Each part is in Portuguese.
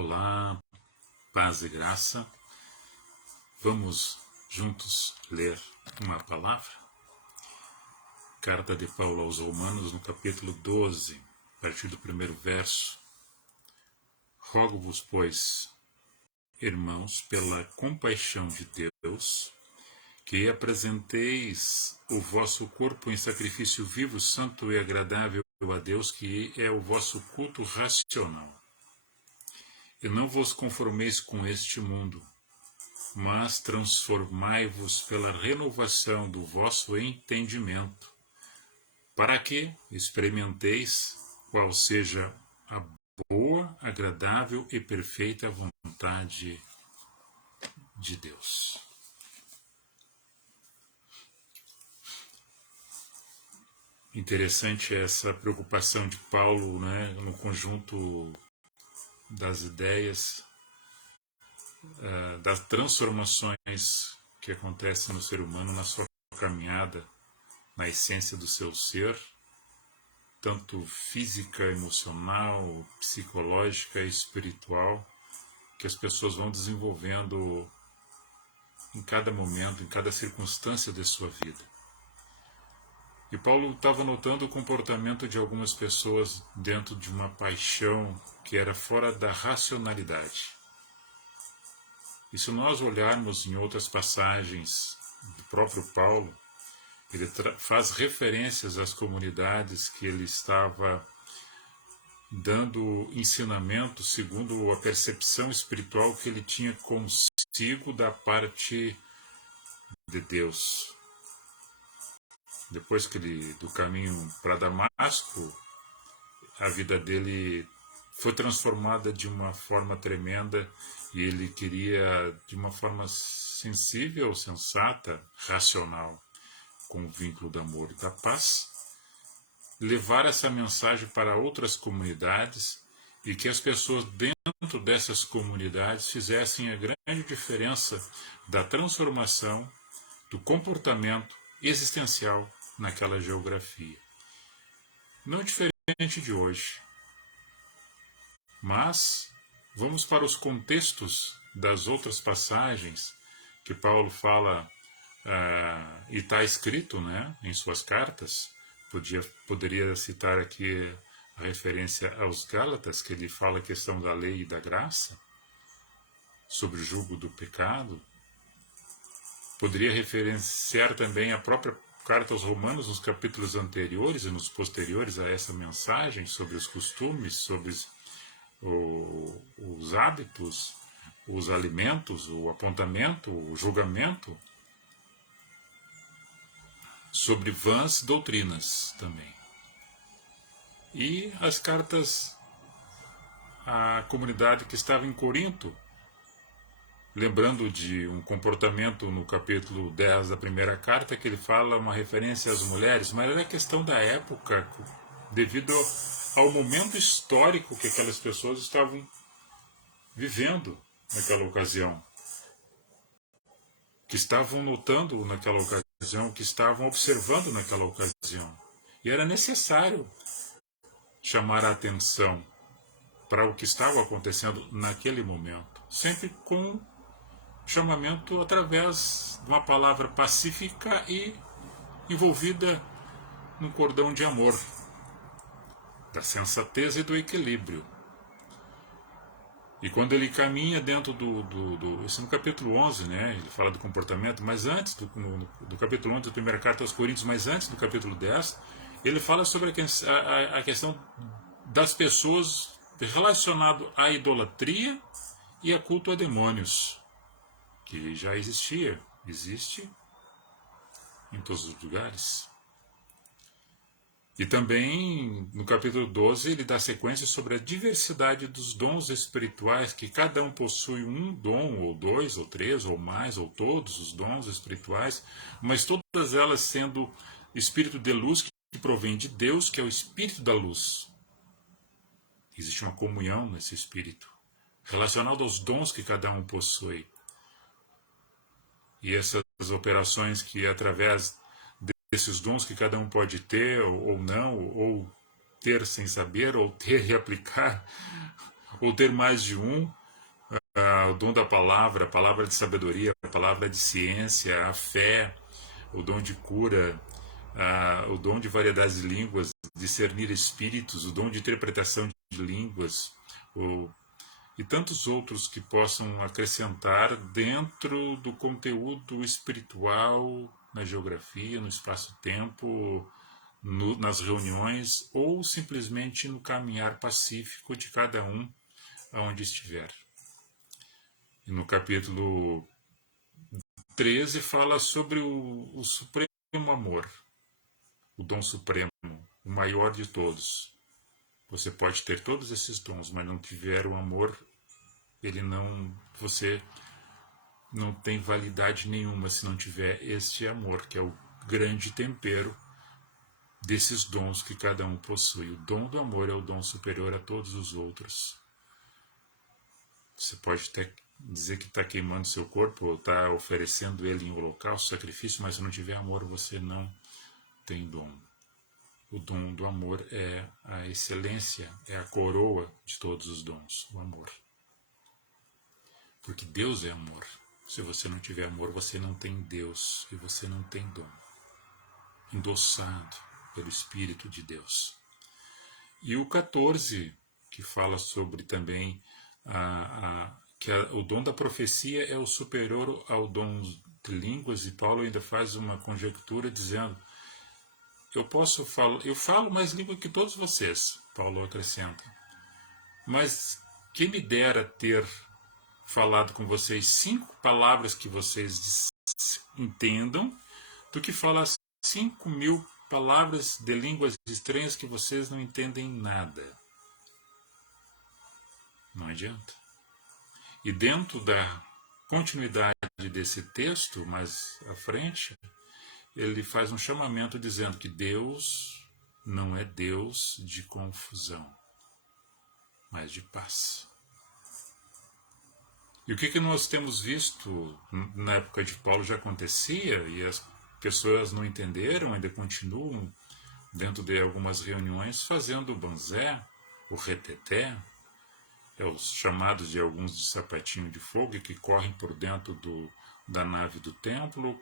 Olá, paz e graça. Vamos juntos ler uma palavra? Carta de Paulo aos Romanos, no capítulo 12, a partir do primeiro verso. Rogo-vos, pois, irmãos, pela compaixão de Deus, que apresenteis o vosso corpo em sacrifício vivo, santo e agradável a Deus, que é o vosso culto racional. E não vos conformeis com este mundo, mas transformai-vos pela renovação do vosso entendimento, para que experimenteis qual seja a boa, agradável e perfeita vontade de Deus. Interessante essa preocupação de Paulo, né, no conjunto das ideias, das transformações que acontecem no ser humano na sua caminhada, na essência do seu ser, tanto física, emocional, psicológica e espiritual, que as pessoas vão desenvolvendo em cada momento, em cada circunstância de sua vida. E Paulo estava notando o comportamento de algumas pessoas dentro de uma paixão que era fora da racionalidade. E se nós olharmos em outras passagens do próprio Paulo, ele faz referências às comunidades que ele estava dando ensinamento segundo a percepção espiritual que ele tinha consigo da parte de Deus. Depois que ele, do caminho para Damasco, a vida dele foi transformada de uma forma tremenda e ele queria, de uma forma sensível, sensata, racional, com o vínculo do amor e da paz, levar essa mensagem para outras comunidades e que as pessoas dentro dessas comunidades fizessem a grande diferença da transformação do comportamento existencial naquela geografia. Não diferente de hoje, mas vamos para os contextos das outras passagens que Paulo fala e está escrito, né, em suas cartas. Poderia citar aqui a referência aos Gálatas, que ele fala a questão da lei e da graça, sobre o jugo do pecado. Poderia referenciar também a própria carta aos Romanos nos capítulos anteriores e nos posteriores a essa mensagem sobre os costumes, sobre os hábitos, os alimentos, o apontamento, o julgamento, sobre vãs doutrinas também. E as cartas à comunidade que estava em Corinto, lembrando de um comportamento no capítulo 10 da primeira carta, que ele fala uma referência às mulheres, mas era questão da época, devido ao momento histórico que aquelas pessoas estavam vivendo naquela ocasião, que estavam notando naquela ocasião, que estavam observando naquela ocasião. E era necessário chamar a atenção para o que estava acontecendo naquele momento, sempre com chamamento através de uma palavra pacífica e envolvida num cordão de amor, da sensatez e do equilíbrio. E quando ele caminha dentro isso no capítulo 11, né, ele fala do comportamento, mas antes do capítulo 11 da primeira carta aos Coríntios, mas antes do capítulo 10, ele fala sobre a questão das pessoas relacionado à idolatria e a culto a demônios, que já existe em todos os lugares. E também, no capítulo 12, ele dá sequência sobre a diversidade dos dons espirituais, que cada um possui um dom, ou dois, ou três, ou mais, ou todos os dons espirituais, mas todas elas sendo espírito de luz que provém de Deus, que é o espírito da luz. Existe uma comunhão nesse espírito, relacionado aos dons que cada um possui. E essas operações que, através desses dons que cada um pode ter ou não, ou ter sem saber, ou ter e aplicar, ou ter mais de um, o dom da palavra, a palavra de sabedoria, a palavra de ciência, a fé, o dom de cura, o dom de variedades de línguas, discernir espíritos, o dom de interpretação de línguas, e tantos outros que possam acrescentar dentro do conteúdo espiritual, na geografia, no espaço-tempo, nas reuniões, ou simplesmente no caminhar pacífico de cada um aonde estiver. E no capítulo 13 fala sobre o supremo amor, o dom supremo, o maior de todos. Você pode ter todos esses dons, mas não tiver o amor, você não tem validade nenhuma se não tiver este amor, que é o grande tempero desses dons que cada um possui. O dom do amor é o dom superior a todos os outros. Você pode até dizer que está queimando seu corpo ou está oferecendo ele em holocausto, sacrifício, mas se não tiver amor, você não tem dom. O dom do amor é a excelência, é a coroa de todos os dons, o amor. Porque Deus é amor. Se você não tiver amor, você não tem Deus e você não tem dom. Endossado pelo Espírito de Deus. E o 14, que fala sobre também o dom da profecia é o superior ao dom de línguas, e Paulo ainda faz uma conjectura dizendo: eu falo mais língua que todos vocês, Paulo acrescenta, mas quem me dera ter falado com vocês 5 palavras que vocês entendam, do que falar 5.000 palavras de línguas estranhas que vocês não entendem nada. Não adianta. E dentro da continuidade desse texto, mais à frente, ele faz um chamamento dizendo que Deus não é Deus de confusão, mas de paz. E o que nós temos visto na época de Paulo já acontecia, e as pessoas não entenderam, ainda continuam dentro de algumas reuniões fazendo o banzé, o reteté, os chamados de alguns de sapatinho de fogo, que correm por dentro da nave do templo,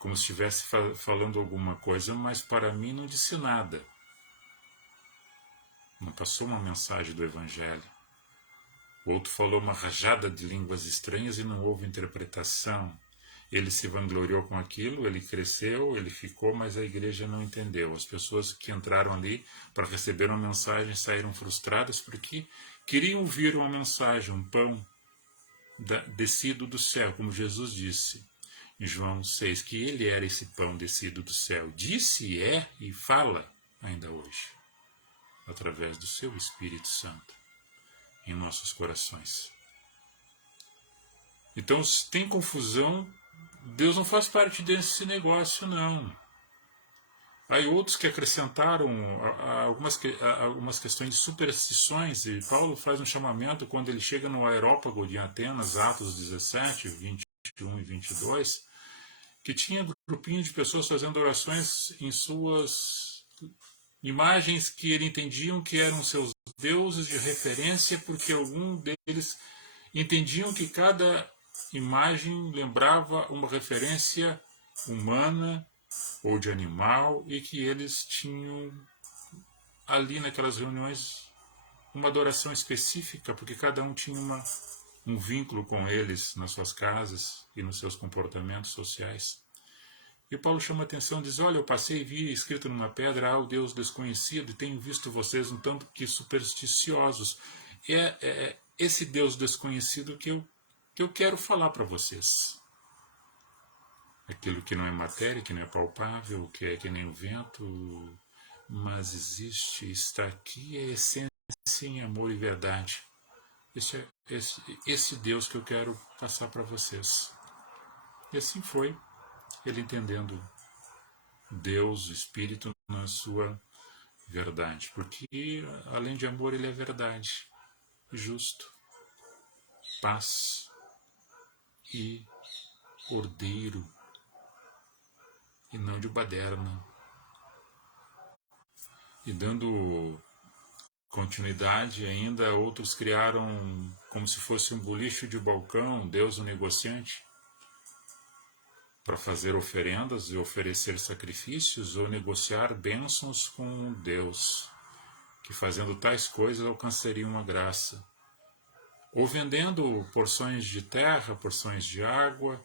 como se estivesse falando alguma coisa, mas para mim não disse nada. Não passou uma mensagem do Evangelho. O outro falou uma rajada de línguas estranhas e não houve interpretação. Ele se vangloriou com aquilo, ele cresceu, ele ficou, mas a igreja não entendeu. As pessoas que entraram ali para receber uma mensagem saíram frustradas porque queriam ouvir uma mensagem, um pão descido do céu, como Jesus disse em João 6, que ele era esse pão descido do céu. Disse, e fala ainda hoje, através do seu Espírito Santo em nossos corações. Então, se tem confusão, Deus não faz parte desse negócio, não. Há outros que acrescentaram algumas questões de superstições, e Paulo faz um chamamento quando ele chega no Areópago de Atenas, Atos 17, 21 e 22, que tinha grupinho de pessoas fazendo orações em suas imagens que ele entendiam que eram seus deuses de referência, porque algum deles entendiam que cada imagem lembrava uma referência humana ou de animal, e que eles tinham ali naquelas reuniões uma adoração específica, porque cada um tinha um vínculo com eles nas suas casas e nos seus comportamentos sociais. E Paulo chama a atenção, diz: olha, eu passei e vi escrito numa pedra, o Deus desconhecido, e tenho visto vocês um tanto que supersticiosos. É esse Deus desconhecido que eu quero falar para vocês. Aquilo que não é matéria, que não é palpável, que é que nem o vento, mas existe, está aqui, é essência em amor e verdade. Esse Deus que eu quero passar para vocês. E assim foi, ele entendendo Deus, o Espírito, na sua verdade. Porque, além de amor, ele é verdade, justo, paz e ordeiro, e não de baderna. E dando continuidade ainda, outros criaram como se fosse um boliche de balcão, Deus o negociante, para fazer oferendas e oferecer sacrifícios ou negociar bênçãos com Deus, que fazendo tais coisas alcançariam uma graça. Ou vendendo porções de terra, porções de água,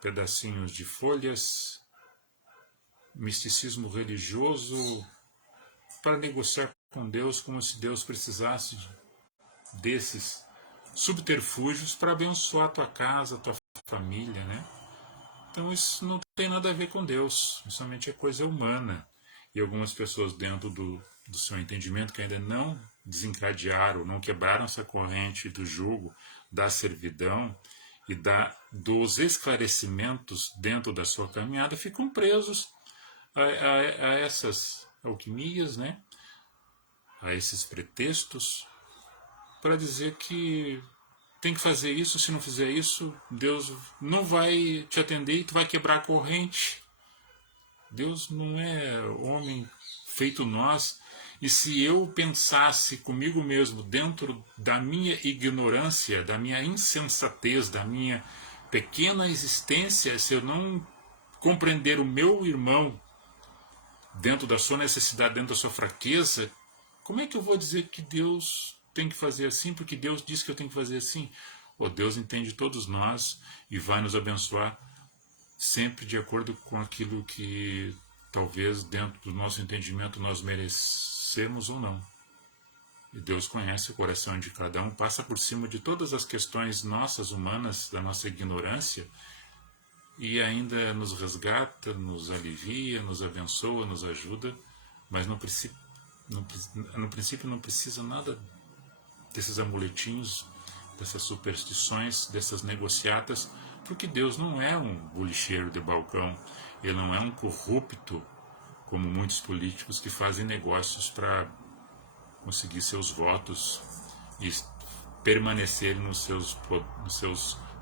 pedacinhos de folhas, misticismo religioso, para negociar com Deus como se Deus precisasse desses subterfúgios para abençoar a tua casa, a tua família, né? Então isso não tem nada a ver com Deus, somente é coisa humana. E algumas pessoas dentro do seu entendimento que ainda não desencadearam, não quebraram essa corrente do jugo, da servidão e dos esclarecimentos dentro da sua caminhada, ficam presos a essas alquimias, né? A esses pretextos, para dizer que tem que fazer isso, se não fizer isso, Deus não vai te atender e tu vai quebrar a corrente. Deus não é homem feito nós, e se eu pensasse comigo mesmo, dentro da minha ignorância, da minha insensatez, da minha pequena existência, se eu não compreender o meu irmão dentro da sua necessidade, dentro da sua fraqueza, como é que eu vou dizer que Deus tem que fazer assim, porque Deus disse que eu tenho que fazer assim? Deus entende todos nós e vai nos abençoar sempre de acordo com aquilo que talvez dentro do nosso entendimento nós merecemos ou não. E Deus conhece o coração de cada um, passa por cima de todas as questões nossas, humanas, da nossa ignorância, e ainda nos resgata, nos alivia, nos abençoa, nos ajuda, mas no princípio não precisa nada desses amuletinhos, dessas superstições, dessas negociatas, porque Deus não é um bolicheiro de balcão, ele não é um corrupto, como muitos políticos que fazem negócios para conseguir seus votos e permanecer nas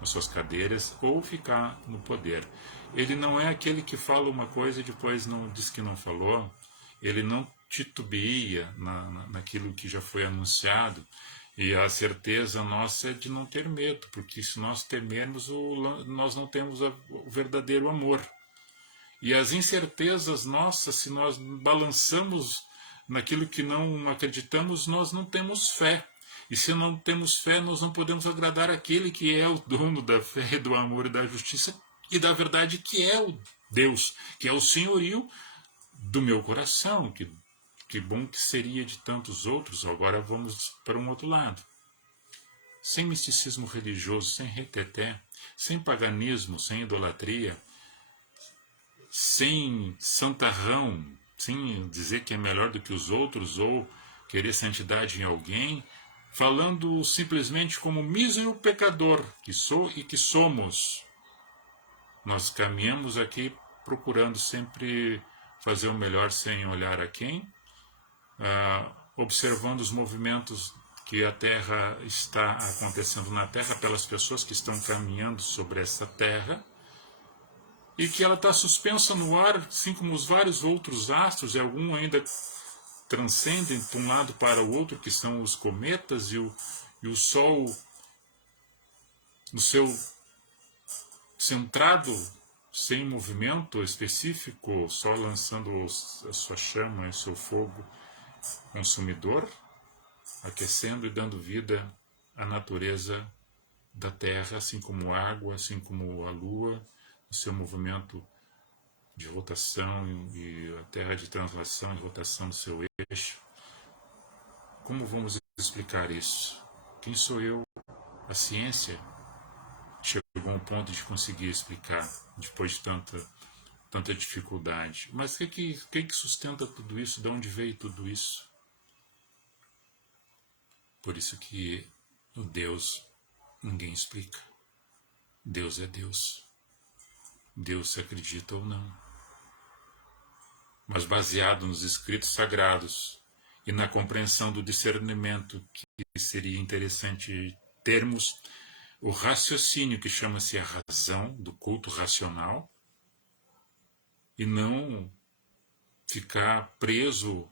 suas cadeiras ou ficar no poder. Ele não é aquele que fala uma coisa e depois não diz que não falou, ele não titubeia naquilo que já foi anunciado. E a certeza nossa é de não ter medo, porque se nós temermos, nós não temos o verdadeiro amor. E as incertezas nossas, se nós balançamos naquilo que não acreditamos, nós não temos fé. E se não temos fé, nós não podemos agradar aquele que é o dono da fé, do amor e da justiça e da verdade, que é o Deus, que é o senhorio do meu coração, que bom que seria de tantos outros. Agora vamos para um outro lado. Sem misticismo religioso, sem reteté, sem paganismo, sem idolatria, sem santarrão, sem dizer que é melhor do que os outros ou querer santidade em alguém, falando simplesmente como mísero pecador que sou e que somos. Nós caminhamos aqui procurando sempre fazer o melhor sem olhar a quem, observando os movimentos que a Terra está acontecendo na Terra pelas pessoas que estão caminhando sobre essa Terra e que ela está suspensa no ar, assim como os vários outros astros, e algum ainda transcendem de um lado para o outro, que são os cometas, e o Sol no seu centrado, sem movimento específico, só lançando a sua chama e seu fogo consumidor, aquecendo e dando vida à natureza da Terra, assim como a água, assim como a Lua, o seu movimento de rotação e a Terra de translação e rotação do seu eixo. Como vamos explicar isso? Quem sou eu? A ciência chegou a um ponto de conseguir explicar, depois de tanta dificuldade. Mas o que sustenta tudo isso? De onde veio tudo isso? Por isso que o Deus ninguém explica. Deus é Deus. Deus se acredita ou não. Mas baseado nos escritos sagrados e na compreensão do discernimento, que seria interessante termos o raciocínio, que chama-se a razão, do culto racional, e não ficar preso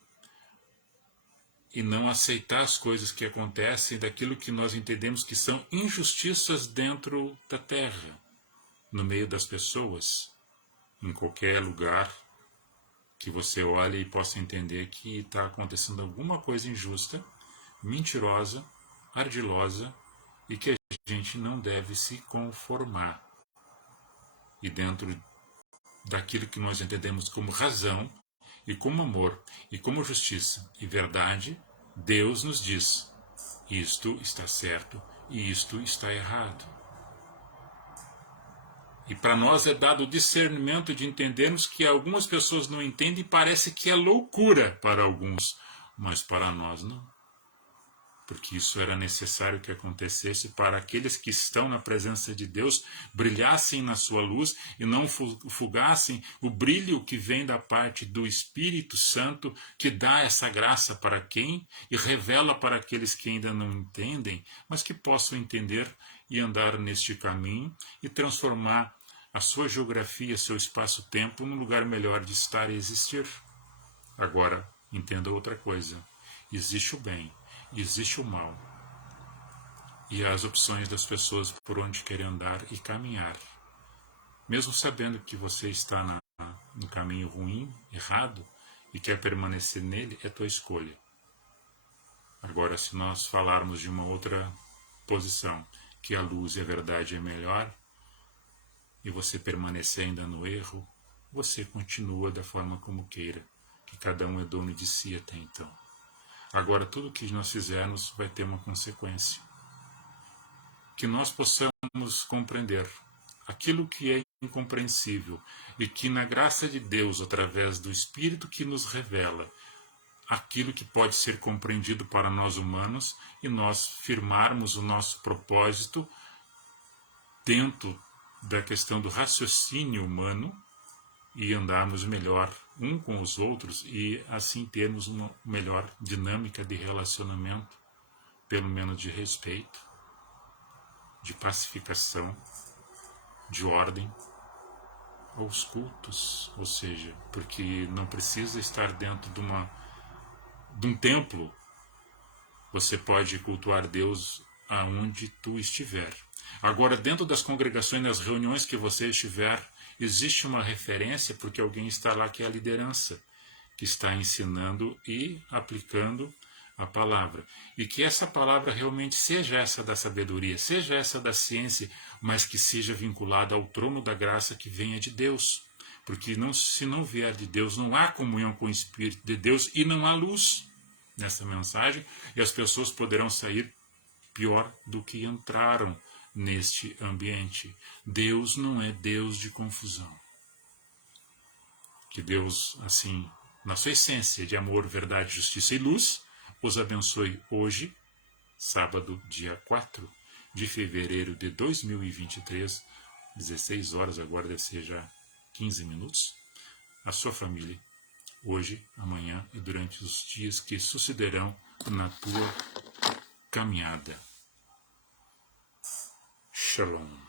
e não aceitar as coisas que acontecem daquilo que nós entendemos que são injustiças dentro da terra, no meio das pessoas, em qualquer lugar que você olhe e possa entender que está acontecendo alguma coisa injusta, mentirosa, ardilosa e que a gente não deve se conformar. E dentro daquilo que nós entendemos como razão e como amor e como justiça e verdade, Deus nos diz: isto está certo e isto está errado. E para nós é dado o discernimento de entendermos que algumas pessoas não entendem e parece que é loucura para alguns, mas para nós não. Porque isso era necessário que acontecesse para aqueles que estão na presença de Deus brilhassem na sua luz e não fugassem o brilho que vem da parte do Espírito Santo, que dá essa graça para quem e revela para aqueles que ainda não entendem, mas que possam entender e andar neste caminho e transformar a sua geografia, seu espaço-tempo, num lugar melhor de estar e existir. Agora, entenda outra coisa. Existe o bem, existe o mal. E as opções das pessoas por onde querem andar e caminhar. Mesmo sabendo que você está no caminho ruim, errado, e quer permanecer nele, é tua escolha. Agora, se nós falarmos de uma outra posição, que a luz e a verdade é melhor, e você permanecer ainda no erro, você continua da forma como queira, que cada um é dono de si até então. Agora, tudo que nós fizermos vai ter uma consequência. Que nós possamos compreender aquilo que é incompreensível e que na graça de Deus, através do Espírito que nos revela, aquilo que pode ser compreendido para nós humanos e nós firmarmos o nosso propósito dentro da questão do raciocínio humano e andarmos melhor um com os outros e assim termos uma melhor dinâmica de relacionamento, pelo menos de respeito, de pacificação, de ordem aos cultos, ou seja, porque não precisa estar dentro de um templo, você pode cultuar Deus aonde tu estiver. Agora, dentro das congregações, nas reuniões que você estiver, existe uma referência, porque alguém está lá que é a liderança, que está ensinando e aplicando a palavra. E que essa palavra realmente seja essa da sabedoria, seja essa da ciência, mas que seja vinculada ao trono da graça que venha de Deus. Porque se não vier de Deus, não há comunhão com o Espírito de Deus e não há luz nessa mensagem, e as pessoas poderão sair pior do que entraram neste ambiente. Deus não é Deus de confusão. Que Deus, assim, na sua essência de amor, verdade, justiça e luz, os abençoe hoje, sábado, dia 4 de fevereiro de 2023, 16 horas, agora deve ser já 15 minutos, a sua família, hoje, amanhã e durante os dias que sucederão na tua caminhada. Shalom.